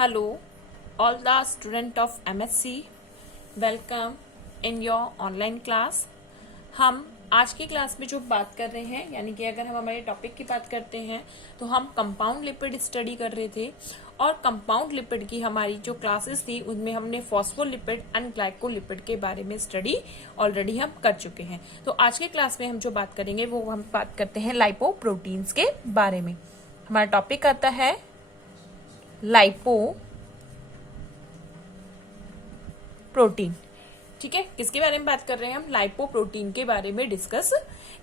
Hello, all the student of MSc, welcome in your online class. हम आज की class में जो बात कर रहे हैं, यानी कि अगर हम हमारे टॉपिक की बात करते हैं तो हम कंपाउंड लिपिड स्टडी कर रहे थे और कंपाउंड लिपिड की हमारी जो क्लासेस थी उनमें हमने फॉस्फोलिपिड एंड ग्लाइकोलिपिड के बारे में स्टडी ऑलरेडी हम कर चुके हैं। तो आज के क्लास में हम जो बात करेंगे वो हम बात करते हैं लाइपोप्रोटीन्स के बारे में। हमारा टॉपिक आता है लाइपोप्रोटीन। ठीक है, किसके बारे में बात कर रहे हैं हम? लाइपोप्रोटीन के बारे में डिस्कस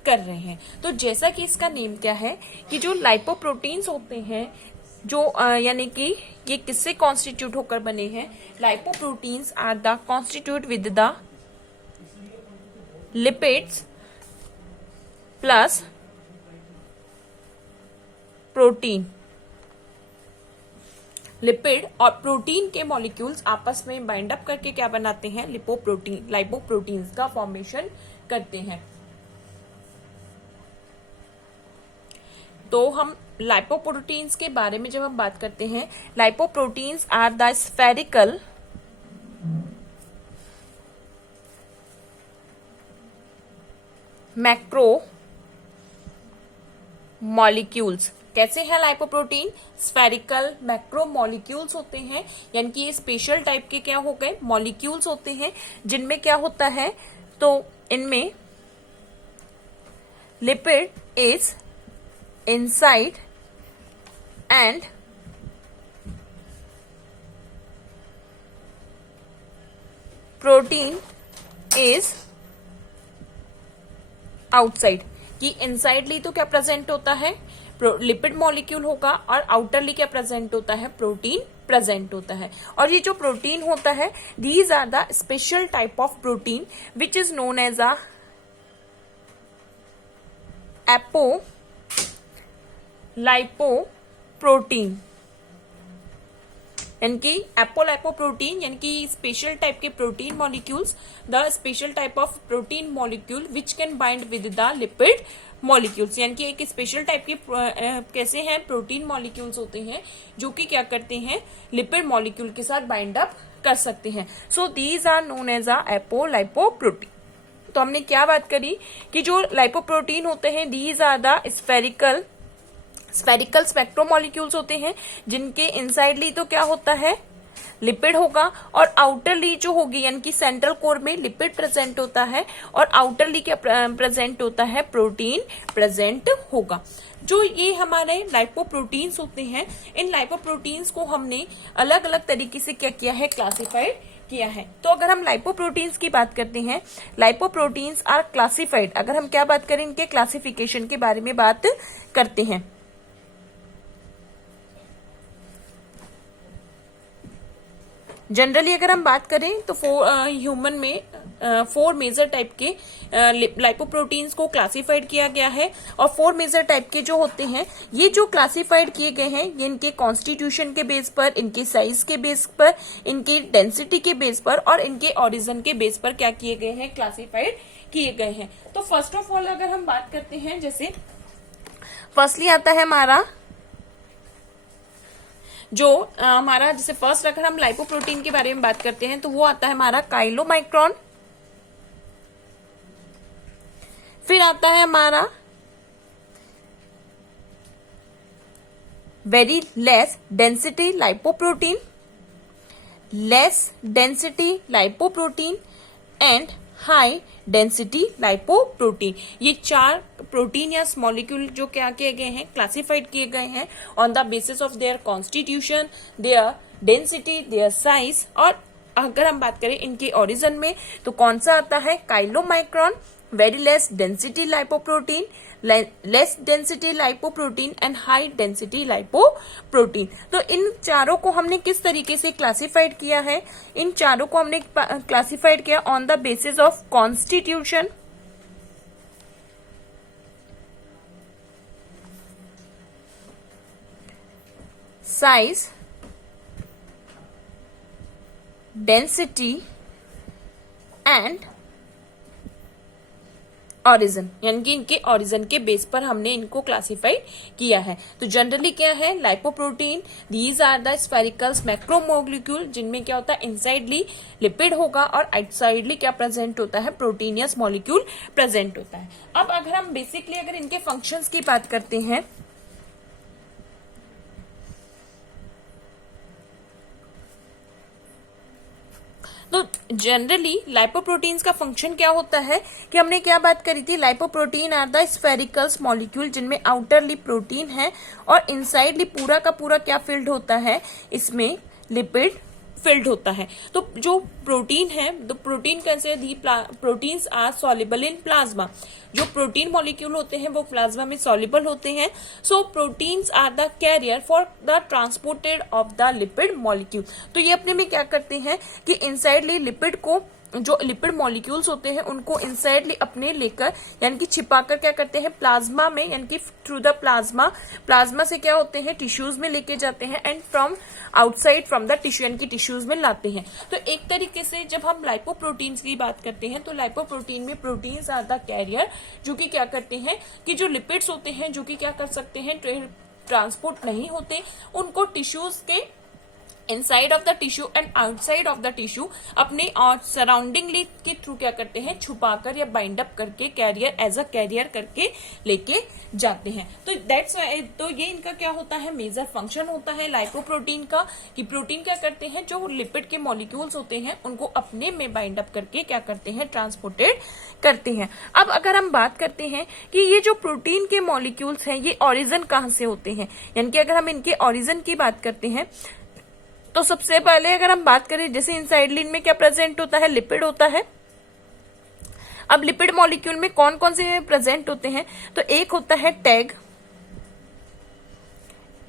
कर रहे हैं। तो जैसा कि इसका नेम क्या है कि जो लाइपोप्रोटीन्स होते हैं जो यानी कि ये किससे कॉन्स्टिट्यूट होकर बने हैं? Lipoproteins are the constitute with the lipids plus protein. Lipid और प्रोटीन के मॉलिक्यूल्स आपस में बाइंड अप करके क्या बनाते हैं? लाइपोप्रोटीन्स का फॉर्मेशन करते हैं। तो हम लाइपोप्रोटीन्स के बारे में जब हम बात करते हैं, lipoproteins are the spherical macro molecules. कैसे है लाइपोप्रोटीन? स्फेरिकल मैक्रो मॉलिक्यूल्स होते हैं, यानी कि ये स्पेशल टाइप के क्या हो गए? मॉलिक्यूल्स होते हैं जिनमें क्या होता है, तो इनमें lipid is inside and protein is outside. कि इनसाइडली तो क्या प्रेजेंट होता है? लिपिड मॉलिक्यूल होगा और आउटरली क्या प्रेजेंट होता है? प्रोटीन प्रेजेंट होता है। और ये जो प्रोटीन होता है, these are the special type of protein which is known as a apolipoprotein. यानी कि एपोलाइपोप्रोटीन यानी कि स्पेशल टाइप के protein molecules, the special type of protein molecule which can bind with the lipid molecules. यानी कि एक special type के कैसे हैं? प्रोटीन मॉलिक्यूल्स होते हैं जो कि क्या करते हैं? लिपिड मॉलिक्यूल के साथ बाइंड अप कर सकते हैं। So these are known as a apolipoprotein. तो हमने क्या बात करी कि जो लाइपोप्रोटीन होते हैं, दीज आर द स्फेरिकल स्पेक्ट्रोमोलिक्यूल्स होते हैं जिनके इनसाइडली तो क्या होता है? लिपिड होगा और आउटरली जो होगी यानी कि सेंट्रल कोर में लिपिड प्रेजेंट होता है और आउटरली क्या प्रेजेंट होता है? प्रोटीन प्रेजेंट होगा। जो ये हमारे लाइपोप्रोटीन्स होते हैं, इन लाइपोप्रोटीन्स को हमने अलग अलग तरीके से क्या किया है? क्लासिफाइड किया है। तो अगर हम लाइपोप्रोटीन्स की बात करते हैं, लाइपोप्रोटीन्स आर क्लासिफाइड। अगर हम क्या बात करें? इनके क्लासिफिकेशन के बारे में बात करते हैं। जनरली अगर हम बात करें तो ह्यूमन में 4 मेजर टाइप के लाइपोप्रोटीन्स को क्लासिफाइड किया गया है। और 4 मेजर टाइप के जो होते हैं, ये जो क्लासिफाइड किए गए हैं, ये इनके कॉन्स्टिट्यूशन के बेस पर, इनके साइज के बेस पर, इनकी डेंसिटी के बेस पर और इनके ओरिजिन के बेस पर क्या किए गए हैं? क्लासिफाइड किए गए हैं। तो फर्स्ट ऑफ ऑल अगर हम बात करते हैं, जैसे फर्स्टली आता है हमारा जो हमारा जैसे फर्स्ट अगर हम लाइपोप्रोटीन के बारे में बात करते हैं तो वो आता है हमारा काइलोमाइक्रॉन। फिर आता है हमारा very less density lipoprotein, less density lipoprotein and high density lipoprotein. ये 4 प्रोटीन या मॉलिक्यूल जो क्या किए गए हैं? क्लासिफाइड किए गए हैं on the basis of their constitution, their density, their size. और अगर हम बात करें इनके ओरिजिन में तो कौन सा आता है? Chylomicron, very less density lipoprotein, less density lipoprotein and high density lipoprotein. तो इन चारों को हमने किस तरीके से क्लासिफाइड किया है? इन चारों को हमने क्लासिफाइड किया on the basis of constitution, size, density and origin, यानी कि इनके ऑरिजिन के बेस पर हमने इनको क्लासिफाइड किया है। तो जनरली क्या है, lipoprotein, these are the sphericals macromolecule, जिनमें क्या होता है, इनसाइडली लिपिड होगा और आउटसाइडली क्या प्रेजेंट होता है, प्रोटीनियस मॉलिक्यूल प्रेजेंट होता है। अब अगर हम बेसिकली अगर इनके फंक्शंस की बात करते हैं, तो जनरली लाइपोप्रोटीन्स का फंक्शन क्या होता है कि हमने क्या बात करी थी, लाइपोप्रोटीन आर द स्फेरिकल्स मॉलिक्यूल जिनमें आउटरली प्रोटीन है और इनसाइडली पूरा का पूरा क्या फिल्ड होता है, इसमें लिपिड फिल्ड होता है। तो जो प्रोटीन है, तो प्रोटीन कैसे, the proteins are soluble in plasma, जो प्रोटीन मॉलिक्यूल होते हैं वो प्लाज्मा में सॉल्युबल होते हैं। So proteins are the carrier for the transported of the lipid molecule. तो ये अपने में क्या करते हैं कि इनसाइडली लिपिड को, जो लिपिड मॉलिक्यूल्स होते हैं उनको इनसाइडली अपने लेकर, यानी कि छिपाकर क्या करते हैं, प्लाज्मा में, यानी कि थ्रू द प्लाज्मा से क्या होते हैं, टिश्यूज में लेके जाते हैं and from outside from the tissue, यानी कि टिश्यूज में लाते हैं। तो एक तरीके से जब हम लाइपोप्रोटीन्स की बात करते हैं तो लाइपोप्रोटीन में प्रोटीन्स आर द कैरियर, जो कि क्या करते हैं कि जो लिपिड्स होते हैं जो कि क्या कर सकते हैं, ट्रांसपोर्ट नहीं होते, उनको टिश्यूज के inside of the tissue and outside of the tissue अपने और सराउंडिंगली के थ्रू क्या करते हैं, छुपाकर या बाइंड अप करके कैरियर, एज अ कैरियर करके लेके जाते हैं। तो दैट्स, तो ये इनका क्या होता है, मेजर फंक्शन होता है लाइपोप्रोटीन का, कि प्रोटीन क्या करते हैं, जो लिपिड के मॉलिक्यूल्स होते हैं उनको अपने में बाइंड अप करके क्या करते हैं, ट्रांसपोर्टेड करते हैं। अब अगर हम बात करते हैं कि ये जो प्रोटीन के मॉलिक्यूल्स हैं ये ओरिजिन कहां से होते हैं, यानी कि अगर हम इनके ओरिजिन की बात करते हैं तो सबसे पहले अगर हम बात करें, जैसे इनसाइडली इनमें क्या प्रेजेंट होता है, लिपिड होता है। अब लिपिड मॉलिक्यूल में कौन कौन से प्रेजेंट होते हैं, तो एक होता है टैग,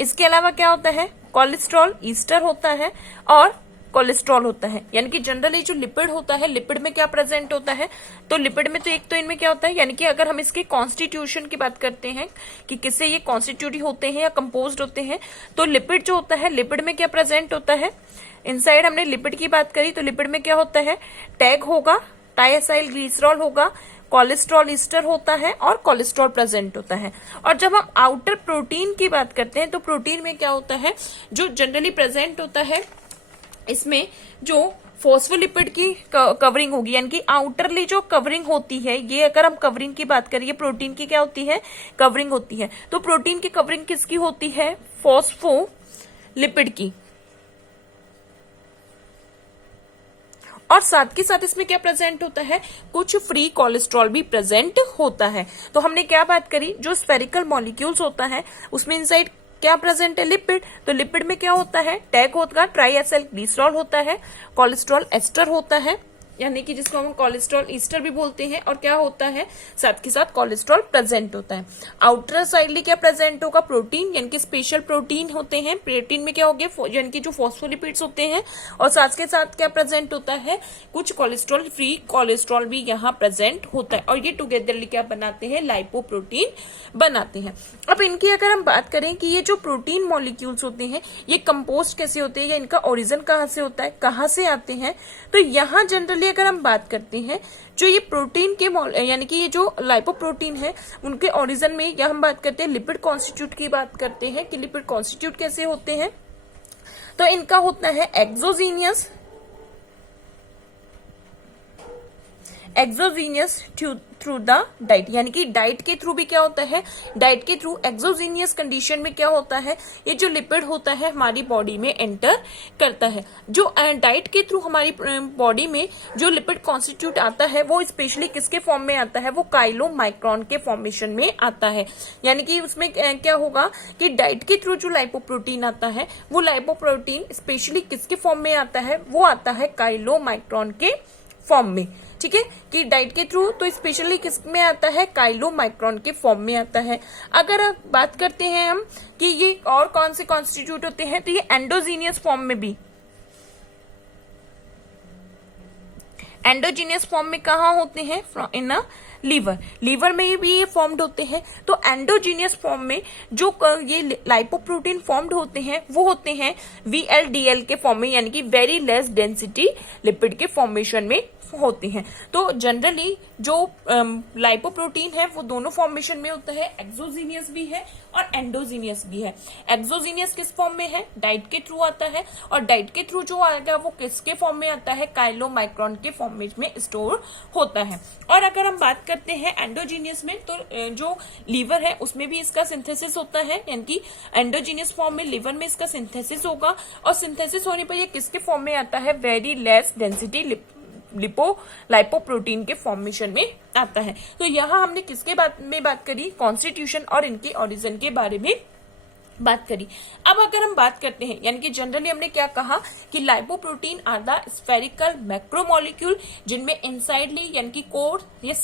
इसके अलावा क्या होता है, कोलेस्ट्रॉल, ईस्टर होता है और कोलेस्ट्रॉल होता है। यानी कि जनरली जो लिपिड होता है, लिपिड में क्या प्रेजेंट होता है, तो लिपिड में तो एक तो इनमें क्या होता है, यानी कि अगर हम इसके कॉन्स्टिट्यूशन की बात करते हैं कि किससे ये कॉन्स्टिट्यूट होते हैं या कंपोज्ड होते हैं, तो लिपिड जो होता है, लिपिड में क्या प्रेजेंट होता है, इनसाइड हमने लिपिड की बात करी तो लिपिड में क्या होता है, टैग होगा, टाइएसाइल ग्लिसरॉल होगा, कोलेस्ट्रॉल ईस्टर होता है और कोलेस्ट्रॉल प्रेजेंट होता है। और जब हम आउटर प्रोटीन की बात करते हैं तो प्रोटीन में क्या होता है, जो जनरली प्रेजेंट होता है, इसमें जो फॉस्फोलिपिड की कवरिंग होगी, यानी कि आउटरली जो कवरिंग होती है, ये अगर हम कवरिंग की बात करें, प्रोटीन की क्या होती है, कवरिंग होती है। तो प्रोटीन की कवरिंग किसकी होती है, फॉस्फोलिपिड की। और साथ के साथ इसमें क्या प्रेजेंट होता है, कुछ फ्री कोलेस्ट्रॉल भी प्रेजेंट होता है। तो हमने क्या बात करी, जो स्फेरिकल मॉलिक्यूल्स होता है उसमें इनसाइड क्या प्रेजेंट है, लिपिड। तो लिपिड में क्या होता है, टैग होगा, ट्राइएसाइल ग्लिसरॉल होता है, कोलेस्ट्रॉल एस्टर होता है, यानी कि जिसको हम कोलेस्ट्रॉल ईस्टर भी बोलते हैं, और क्या होता है, साथ के साथ कोलेस्ट्रॉल प्रेजेंट होता है। आउटर साइडली क्या प्रेजेंट होगा, प्रोटीन, यानी कि स्पेशल प्रोटीन होते हैं। प्रोटीन में क्या हो गया, यानी कि जो फॉस्फोलिपिड्स होते हैं, और साथ के साथ क्या प्रेजेंट होता है, कुछ कोलेस्ट्रॉल, फ्री कोलेस्ट्रॉल भी यहाँ प्रेजेंट होता है, और ये टुगेदरली क्या बनाते हैं, लाइपोप्रोटीन बनाते हैं। अब इनकी अगर हम बात करें कि ये जो प्रोटीन मॉलिक्यूल्स होते हैं ये कंपोस्ट कैसे होते हैं, या इनका ओरिजिन कहाँ से होता है, कहाँ से आते हैं, तो यहाँ जनरली अगर हम बात करते हैं, जो ये प्रोटीन के, यानी कि ये जो लाइपोप्रोटीन है उनके ओरिजिन में, या हम बात करते हैं लिपिड कॉन्स्टिट्यूट की बात करते हैं कि लिपिड कॉन्स्टिट्यूट कैसे होते हैं, तो इनका होता है एक्सोजीनियस थ्रू द डाइट, यानी कि डाइट के थ्रू भी क्या होता है, डाइट के थ्रू एक्सोजीनियस कंडीशन में क्या होता है, ये जो लिपिड होता है हमारी बॉडी में एंटर करता है। जो डाइट के थ्रू हमारी बॉडी में जो लिपिड कॉन्स्टिट्यूट आता है वो स्पेशली किसके फॉर्म में आता है, वो काइलोमाइक्रॉन के फॉर्मेशन में आता है। यानी कि उसमें क्या होगा कि डाइट के थ्रू जो लाइपोप्रोटीन आता है वो लाइपोप्रोटीन स्पेशली किसके फॉर्म में आता है, वो आता है काइलोमाइक्रॉन के फॉर्म में। ठीक है, कि डाइट के थ्रू तो स्पेशली किस में आता है, काइलोमाइक्रॉन के फॉर्म में आता है। अगर आप बात करते हैं हम कि ये और कौन से कॉन्स्टिट्यूट होते हैं, तो ये एंडोजीनियस फॉर्म में भी, एंडोजीनियस फॉर्म में कहाँ होते हैं, इन लीवर में भी ये फॉर्म्ड होते हैं। तो एंडोजीनियस फॉर्म में जो ये लाइपोप्रोटीन फॉर्म्ड होते हैं वो होते हैं VLDL के फॉर्म में, यानी कि वेरी लेस डेंसिटी लिपिड के फॉर्मेशन में होती हैं। तो जनरली जो लाइपोप्रोटीन है वो दोनों फॉर्मेशन में होता है, एक्सोजीनियस भी है और एंडोजीनियस भी है। एक्सोजीनियस किस फॉर्म में है? डाइट के थ्रू आता है, और डाइट के थ्रू जो आएगा वो किसके फॉर्म में आता है? काइलोमाइक्रॉन के फॉर्म में स्टोर होता है। और अगर हम बात करते हैं एंडोजीनियस में, तो जो लीवर है उसमें भी इसका सिंथेसिस होता है, यानी कि एंडोजीनियस फॉर्म में लीवर में इसका सिंथेसिस होगा, और सिंथेसिस होने पर ये किसके फॉर्म में आता है? वेरी लेस डेंसिटी लाइपोप्रोटीन के फॉर्मेशन में आता है। तो यहाँ हमने किसके बात करी? कॉन्स्टिट्यूशन और इनके ओरिजिन के बारे में बात करी। अब अगर हम बात करते हैं, यानी कि जनरली हमने क्या कहा कि lipoprotein are the spherical macromolecule जिनमें इनसाइडली यानी कि कोर या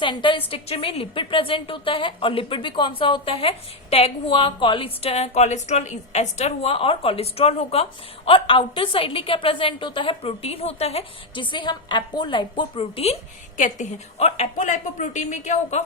सेंटर स्ट्रक्चर में लिपिड प्रेजेंट होता है, और लिपिड भी कौन सा होता है? टैग हुआ, कोलेस्ट्रॉल एस्टर हुआ और कोलेस्ट्रॉल होगा। और आउटर साइडली क्या प्रेजेंट होता है? प्रोटीन होता है, जिसे हम एपोलाइपोप्रोटीन कहते हैं। और एपोलाइपोप्रोटीन में क्या होगा?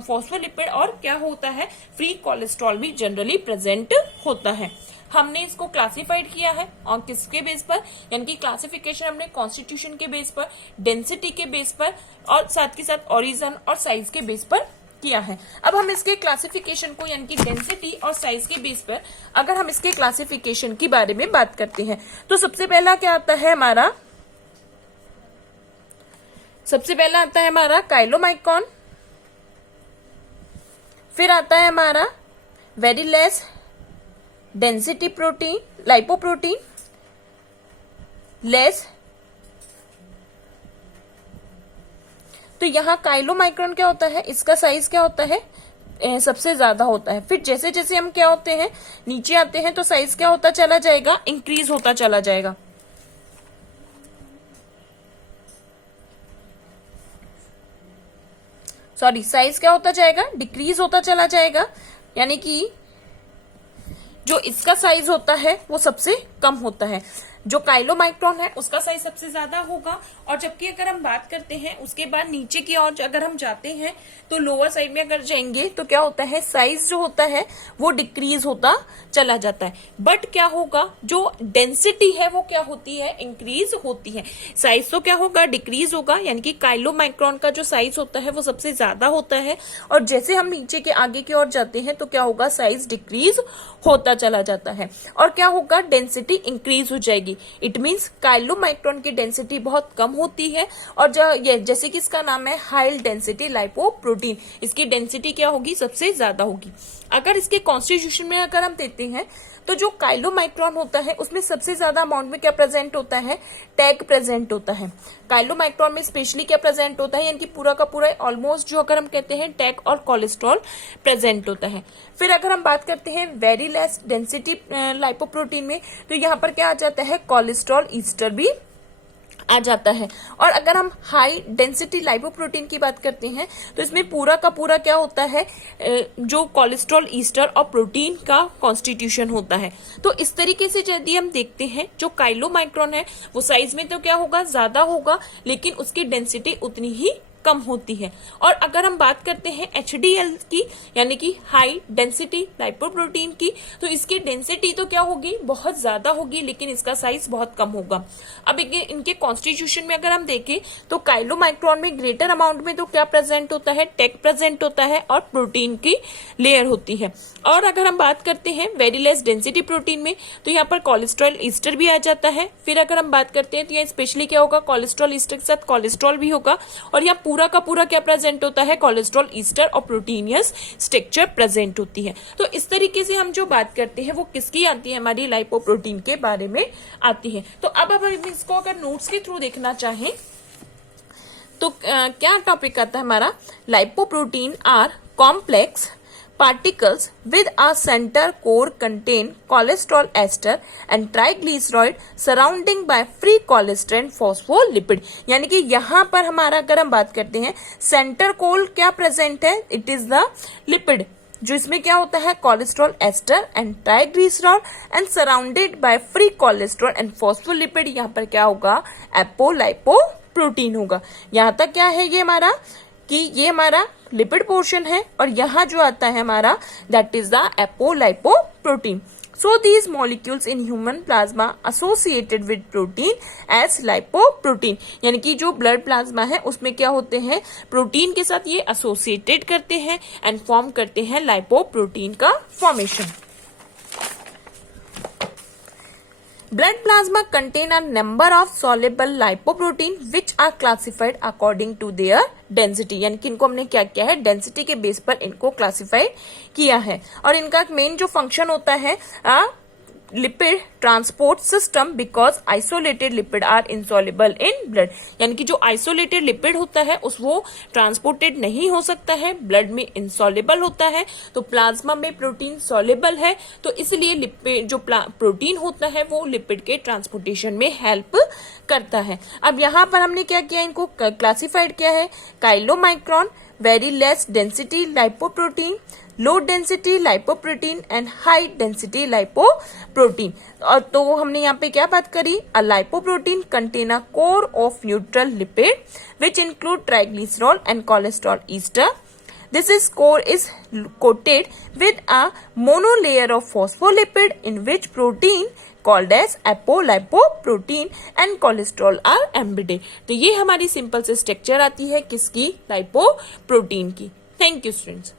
फॉस्फोलिपिड और क्या होता है? फ्री कोलेस्ट्रॉल भी जनरली प्रेजेंट होता है। हमने इसको क्लासिफाइड किया है और किसके बेस पर? यानी कि क्लासिफिकेशन हमने कॉन्स्टिट्यूशन के बेस पर, डेंसिटी के बेस पर और साथ के साथ ओरिजिन और साइज के बेस पर किया है। अब हम इसके क्लासिफिकेशन को यानी कि डेंसिटी और साइज के बेस पर अगर हम इसके क्लासिफिकेशन के बारे में बात करते हैं, तो सबसे पहला क्या आता है हमारा? सबसे पहला आता है हमारा काइलोमाइक्रॉन, फिर आता है हमारा very less density protein lipoprotein, less. तो यहाँ काइलोमाइक्रॉन क्या होता है? इसका साइज क्या होता है? सबसे ज्यादा होता है। फिर जैसे जैसे हम क्या होते हैं, नीचे आते हैं, तो साइज क्या होता चला जाएगा? इंक्रीज होता चला जाएगा। सॉरी, साइज क्या होता जाएगा? डिक्रीज होता चला जाएगा, यानी कि जो इसका साइज होता है वो सबसे कम होता है। जो काइलोमाइक्रॉन है उसका साइज सबसे ज्यादा होगा। और जबकि अगर हम बात करते हैं उसके बाद नीचे की ओर अगर हम जाते हैं, तो लोअर साइड में अगर जाएंगे तो क्या होता है? साइज जो होता है वो डिक्रीज होता चला जाता है। बट क्या होगा? जो डेंसिटी है वो क्या होती है? इंक्रीज होती है। साइज तो क्या होगा? डिक्रीज होगा, यानी कि काइलोमाइक्रॉन का जो साइज होता है वो सबसे ज्यादा होता है। और जैसे हम नीचे के आगे की ओर जाते हैं तो क्या होगा? साइज डिक्रीज होता चला जाता है। और क्या होगा? डेंसिटी इंक्रीज हो जाएगी। इट मीन्स काइलोमाइक्रॉन की डेंसिटी बहुत कम होती है। और जैसे कि इसका नाम है हाई डेंसिटी लाइपोप्रोटीन, इसकी डेंसिटी क्या होगी? सबसे ज्यादा होगी। अगर इसके कॉन्स्टिट्यूशन में अगर हम देते हैं, तो जो काइलोमाइक्रॉन होता है उसमें सबसे ज्यादा अमाउंट में क्या प्रेजेंट होता है? टैग प्रेजेंट होता है। काइलोमाइक्रॉन में स्पेशली क्या प्रेजेंट होता है? यानी कि पूरा का पूरा ऑलमोस्ट जो अगर हम कहते हैं टैग और कोलेस्ट्रॉल प्रेजेंट होता है। फिर अगर हम बात करते हैं वेरी लेस डेंसिटी लाइपोप्रोटीन में, तो यहाँ पर क्या आ जाता है? कोलेस्ट्रॉल ईस्टर भी आ जाता है। और अगर हम हाई डेंसिटी लाइपोप्रोटीन की बात करते हैं, तो इसमें पूरा का पूरा क्या होता है? जो कोलेस्ट्रॉल ईस्टर और प्रोटीन का कॉन्स्टिट्यूशन होता है। तो इस तरीके से यदि हम देखते हैं, जो काइलोमाइक्रॉन है वो साइज में तो क्या होगा? ज्यादा होगा, लेकिन उसकी डेंसिटी उतनी ही कम होती है। और अगर हम बात करते हैं HDL की, यानी कि हाई डेंसिटी लाइपोप्रोटीन की, तो इसकी डेंसिटी तो क्या होगी? बहुत ज्यादा होगी, लेकिन इसका साइज बहुत कम होगा। अब इनके कॉन्स्टिट्यूशन में अगर हम देखें, तो काइलोमाइक्रॉन में ग्रेटर अमाउंट में तो क्या प्रेजेंट होता है? टैग प्रेजेंट होता है और प्रोटीन की लेयर होती है। और अगर हम बात करते हैं वेरी लेस डेंसिटी प्रोटीन में, तो यहाँ पर कोलेस्ट्रॉल ईस्टर भी आ जाता है। फिर अगर हम बात करते हैं, तो यहाँ स्पेशली क्या होगा? कोलेस्ट्रॉल ईस्टर के साथ कोलेस्ट्रॉल भी होगा। और यहाँ पूरा का पूरा क्या प्रेजेंट होता है? कोलेस्ट्रॉल ईस्टर और प्रोटीनियस स्ट्रक्चर प्रेजेंट होती है। तो इस तरीके से हम जो बात करते हैं वो किसकी आती है? हमारी लाइपोप्रोटीन के बारे में आती है। तो अब हम इसको अगर नोट्स के थ्रू देखना चाहें, तो क्या टॉपिक आता है हमारा? Lipoprotein are complex particles with a center core contain cholesterol ester and triglyceride surrounding by free cholesterol and phospholipid। यानी कि यहाँ पर हमारा अगर हम बात करते हैं, सेंटर कोर क्या प्रेजेंट है? इट इज द लिपिड, जो इसमें क्या होता है? Cholesterol ester and triglycerol and surrounded by free cholesterol and phospholipid. यहाँ पर क्या होगा? एपोलाइपोप्रोटीन प्रोटीन होगा। यहाँ तक क्या है ये हमारा कि ये हमारा लिपिड पोर्शन है और यहाँ जो आता है हमारा that is the apolipoprotein. So these molecules in human plasma associated with protein as lipoprotein, यानी कि जो ब्लड प्लाज्मा है उसमें क्या होते हैं, प्रोटीन के साथ ये एसोसिएटेड करते हैं एंड फॉर्म करते हैं लाइपोप्रोटीन का formation. Blood plasma contain a number of soluble lipoprotein which are classified according to their density, यानी कि इनको हमने क्या किया है, डेंसिटी के बेस पर इनको क्लासिफाइड किया है। और इनका मेन जो फंक्शन होता है lipid transport system, because isolated lipid are insoluble in blood, यानी कि जो आइसोलेटेड लिपिड होता है उस वो ट्रांसपोर्टेड नहीं हो सकता है, ब्लड में इनसॉल्युबल होता है। तो प्लाज्मा में प्रोटीन सॉल्युबल है, तो इसलिए लिपिड जो प्रोटीन होता है वो लिपिड के ट्रांसपोर्टेशन में हेल्प करता है। अब यहाँ पर हमने क्या किया, इनको क्लासिफाइड किया है, chylomicron, very less density lipoprotein, low density lipoprotein and high density lipoprotein. और तो हमने यहाँ पे क्या बात करी, a lipoprotein contain a core of neutral lipid which include triglycerol and cholesterol ester. This is core is coated with a monolayer of phospholipid in which protein called as apolipoprotein and cholesterol are embedded. तो ये हमारी simple से structure आती है किसकी, lipoprotein की। Thank you students.